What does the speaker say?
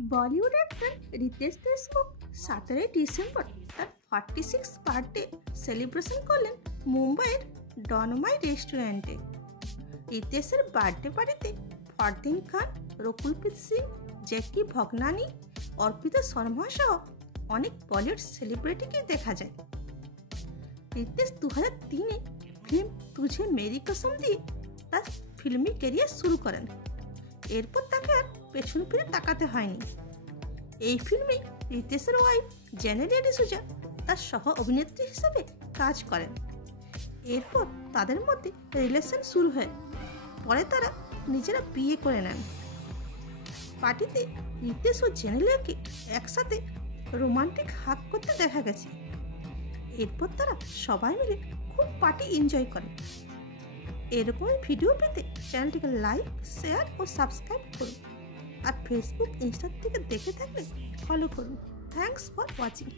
बॉलीवुड एक्टर रितेश देशमुख 17 ডিসেম্বর তার 46 birthday celebration করলেন মুম্বাইয়ের ডনমাই রেস্টুরেন্টে। রিতেশের বার্থডে পার্টিতে ফরদিন খান, রকুলপ্রীত সিং, জ্যাকি ভগনানি, অর্পিতা শর্মা সহ অনেক বলিউড সেলিব্রিটিকে দেখা যায়। রিতেশ 2003-এ ফিল্ম তুঝে মেরি কসম দিয়ে তার ফিল্মি ক্যারিয়ার শুরু করেন। এরপর তাকে আর পেছন ফিরে তাকাতে হয়নি। এই ফিল্মে রিতেশের ওয়াইফ জেনেলিয়া ডিসুজা তার সহ অভিনেত্রী হিসেবে কাজ করেন। এরপর তাদের মধ্যে রিলেশন শুরু হয়, পরে তারা নিজেরা বিয়ে করে নেন। পার্টিতে রিতেশ ও জেনেলিয়াকে একসাথে রোমান্টিক হাগ করতে দেখা গেছে। এরপর তারা সবাই মিলে খুব পার্টি এনজয় করে। এরকমই ভিডিও পেতে চ্যানেলটিকে লাইক, শেয়ার ও সাবস্ক্রাইব করুন। আর ফেসবুক, ইনস্টা থেকে দেখে থাকলে ফলো করুন। Thanks for watching.